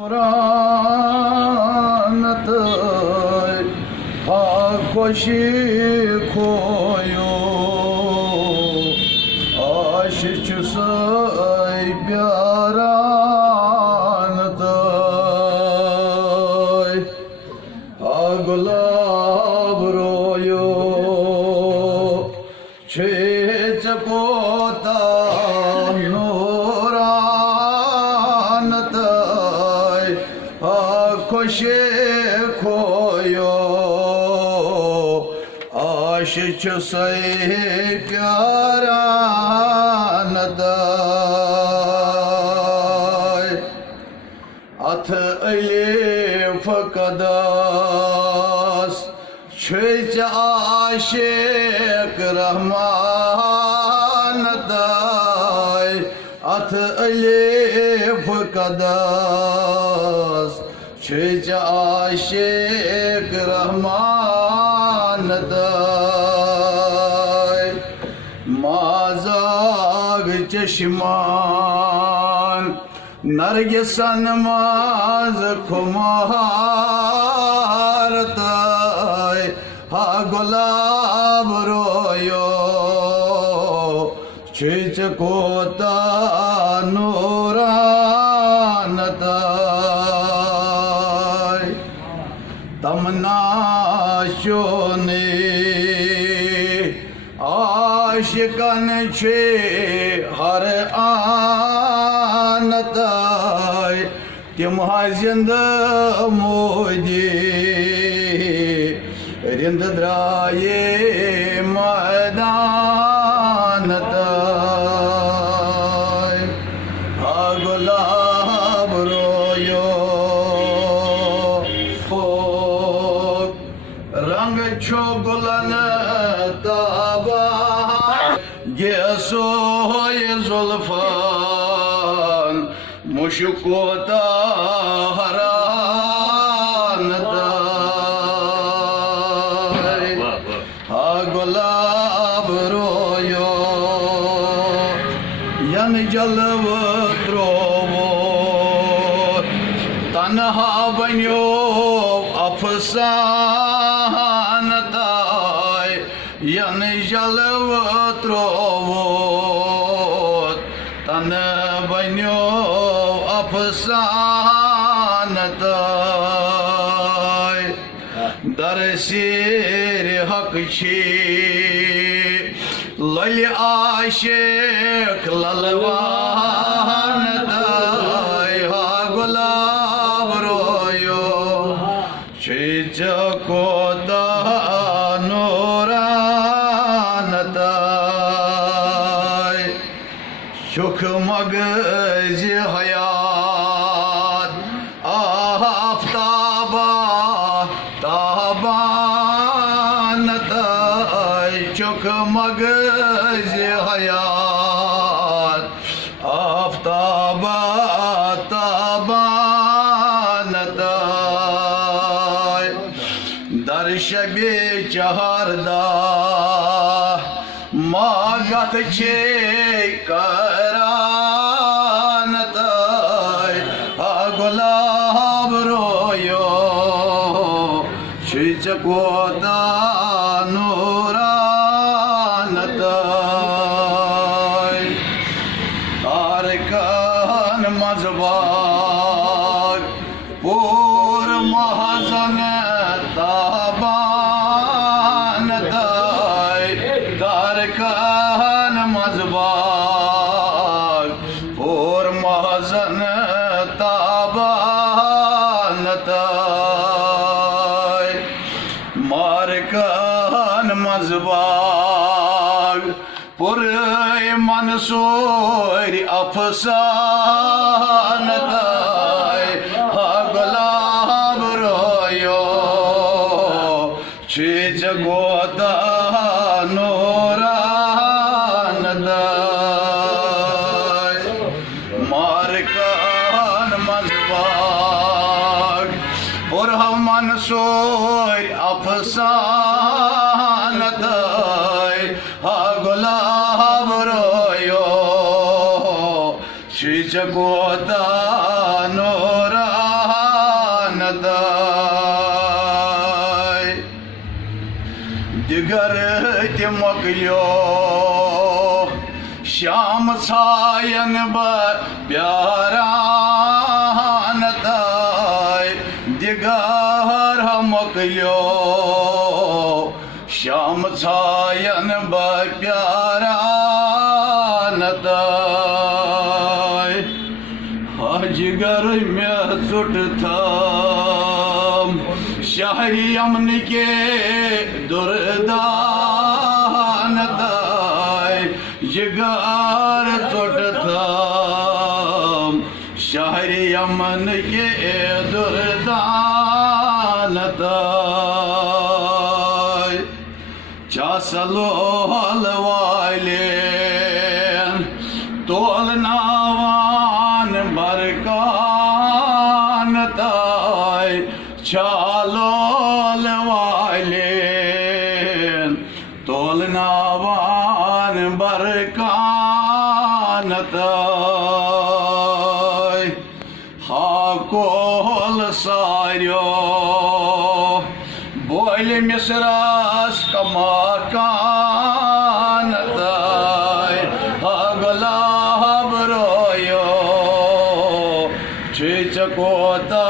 Ranat ha koşi koyo aşçısay pyaranat ha gulab royo çeç pota nuranat Koşe koyo aşçı say pyaranatay at elif kadas çöz aşık rahmanatay at elif kadas çöz aşık rahmanatay mazag çeşman nargisan maz kumartay ha gulab royo çöz kota nuranatay तमन्ना शोने आशिकन छे हर आनताय तिम जिंद मोदी रिंद द्राये मैदानताय हा गुलाब रोयो रंग छो गुलन ताबा गेसोय जुल्फान मुशकोता हरानताय हा गुलाब रोयो यन जलव त्रोवो तन्हा बन्यो अफसानताय यन जलव त्रोवोत तन बन्यो अफसानताय दरसीर हक छी लल आशिक ललवानताय हा गुलाब रोयो छेच कोता नूरानताय सुख मगज हयात आफ्ताबा ताबानताय सुख मगज हयात आफ्ताबा ताबानताय दर्शबे चहरदा मागत छे करानताय हा गुलाब रोयो छुच कोता नूरानताय तारकन मजबाग पूर महाजन ताबानताय तारकन मजबाग पूर महाजन ताबानताय मारकन मजबाग पुर मंसूर अफसानताय हा गुलाब रोयो छेच गोदा नूरानताय मारकन मजबाग पुर मंसूर अफसानताय हा गुलाब रोयो छेच गोदा नूरानताय दिगर तिमकलियो श्याम छायन प्यारान ताय दिगर मकलियो श्याम छायन प्यारान ताय जिगर में जुट था शहरी अमन के दुर्दान ताय जिगर जुट था शहरी अमन के दुर्दान ताय चासलो हलवाले तोलनावान बरकान ताय चालोल वाले तोलनावान बरकान ताय हाकोल सार्यो बोल मिसरास कमाकान ताय गुलाब रोयो चकोता